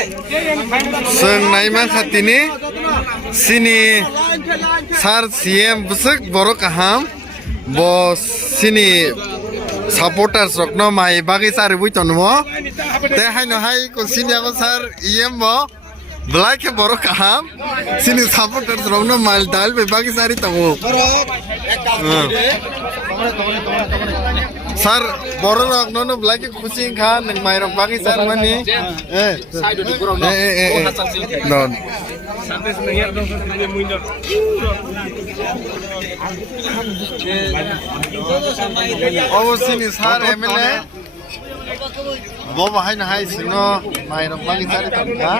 जों नायमा खाथिनि सिनि सार सीएम बुसुक बर' काहाम बस सिनि सापोर्टार्स रखनो माय बागै सार बुइतनमो ते हायनो हाय को सिनियाको सार ईएम बो ब्लाइके बर' काहाम सिनि सापोर्टार्स रखनो माल दाल बे बागै सारि तमो सार बर' रखनो ब्लाइके खुशी खा नों मायरक बागै सार मानि non অবশ্যই স্যার এমএলএ বাবা হাই না হাই সিনো মাইরম বাগি সারি তমকা